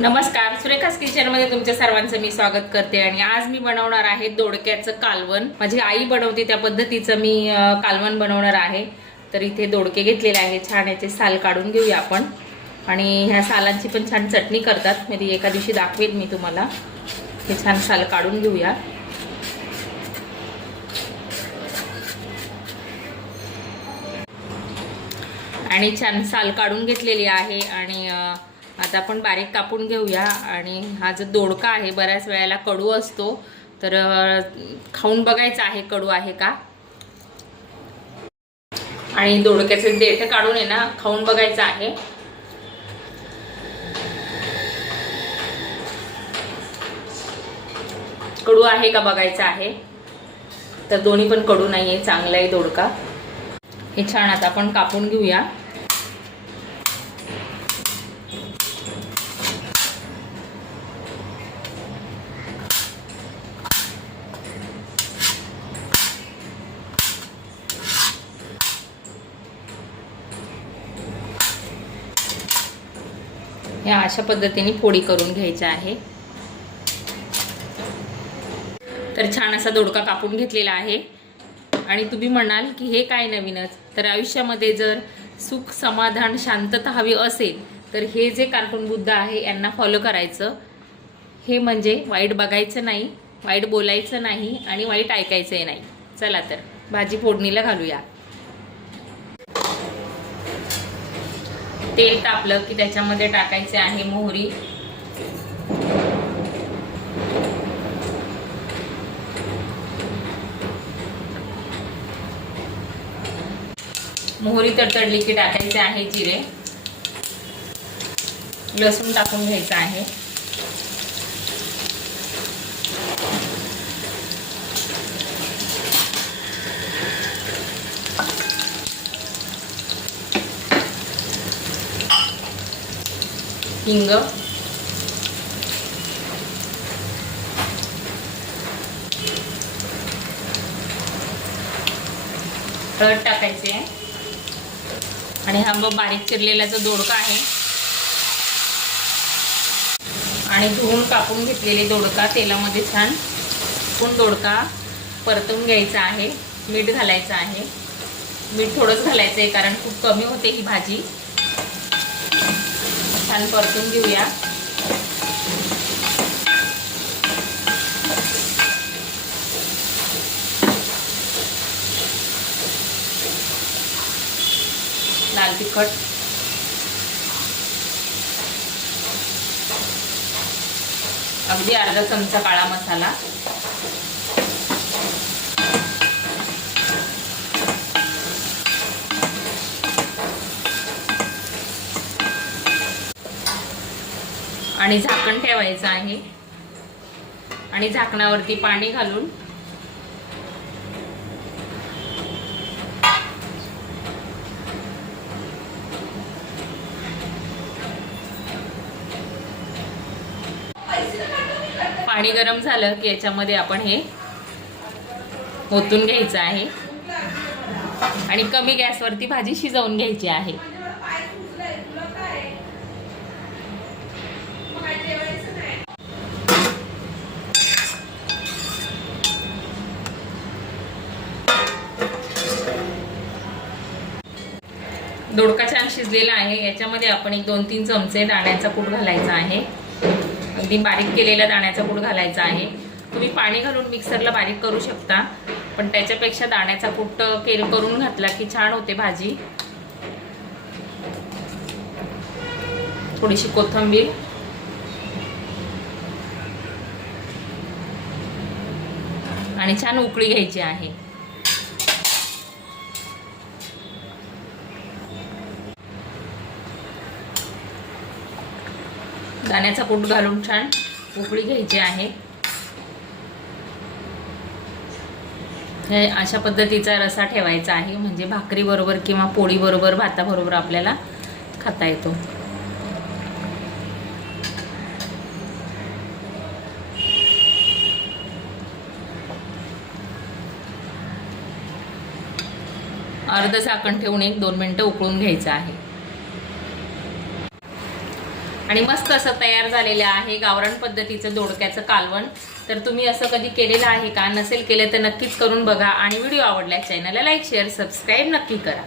नमस्कार. सुरेखास किचनमध्ये तुमच्या सर्वांचं मी स्वागत करते आणि आज मी बनवणार आहे दोडक्याचं कालवण. माझी आई बनवते त्या पद्धतीचं मी कालवण बनवणार आहे. तर इथे दोडके घेतलेले आहे छान याचे साल काढून घेऊया आपण. आणि ह्या सालांची पण छान चटणी करतात. मी ती एका दिवशी दाखवेल मी तुम्हाला. हे छान साल काढून घेऊया. आणि छान साल काढून घेतलेली आहे. आणि आता आपण बारीक कापून घेऊया आणि हा जो दोडका आहे बऱ्याच वेळेला कडू असतो. तर खाऊन बघायचा आहे कडू आहे का? आणि दोडक्याचे देठ काढून आहे ना खाऊन बघायचं आहे. कडू आहे का बघायचं आहे? तर दोन्ही पण कडू नाही आहे चांगला आहे दोडका. हे छान आता आपण कापून घेऊया. ह्या अशा पद्धतीने फोडी करून घ्यायच्या आहे. तर छान असा दोडका कापून घेतलेला आहे. आणि तुम्ही म्हणाल की हे काय नवीनच? तर आयुष्यामध्ये जर सुख समाधान शांतता हवी असेल तर हे जे कार्टून बुद्ध आहे यांना फॉलो करायचं. हे म्हणजे वाईट बघायचं नाही वाईट बोलायचं नाही आणि वाईट ऐकायचंही नाही. चला तर भाजी फोडणीला घालूया. तेल तापलं की त्याच्यामध्ये टाकायचे आहे मोहरी. मोहरी तडतडली की टाकायचे आहे जिरे. लसूण टाकून घ्यायचं आहे. हिंग. हळद टाकायचे. आणि हा बारीक चिरलेला जो दोडका आहे. आणि धुवून कापून घेतलेले दोडका तेलामध्ये छान पण दोडका परतून घ्यायचा आहे. मीठ घालायचं आहे. मीठ थोडंच घालायचं आहे कारण खूप कमी होते ही भाजी. छान परतून घेऊया. लाल तिखट. अगदी अर्धा चमचा काळा मसाला. आणि झाकण ठेवायचं आहे. आणि झाकणावरती पाणी घालून पाणी गरम झालं की याच्यामध्ये आपण हे ओतून घ्यायचं आहे. आणि कमी गॅसवरती भाजी शिजवून घ्यायची आहे. दोडका छान शिजलेला आहे. याच्यामध्ये आपण एक दोन तीन चमचे दाण्याचा कूट घालायचा आहे. अगदी बारीक केलेला दाण्याचा कूट घालायचा आहे. तुम्ही पाणी घालून मिक्सरला बारीक करू शकता. पण त्याच्यापेक्षा दाण्याचा कूट केल करून घातला की छान होते भाजी. थोडीशी कोथिंबीर. आणि छान उकळी घ्यायची आहे. दाण्याचा कूट घालून छान उकळी घ्यायची आहे. हे अशा पद्धतीचा रसा ठेवायचा आहे. म्हणजे भाकरीबरोबर किंवा पोळीबरोबर भाताबरोबर आपल्याला खाता येतो. अर्ध झाकण ठेवून एक दोन मिनटं उकळून घ्यायचं आहे. आणि मस्त असं तयार झालेलं आहे गावरान पद्धतीचं दोडक्याचं कालवण. तर तुम्ही असं कधी केलेलं आहे का? नसेल केलं तर नक्कीच करून बघा. आणि व्हिडिओ आवडल्यास चॅनलला लाईक शेअर सबस्क्राईब नक्की करा.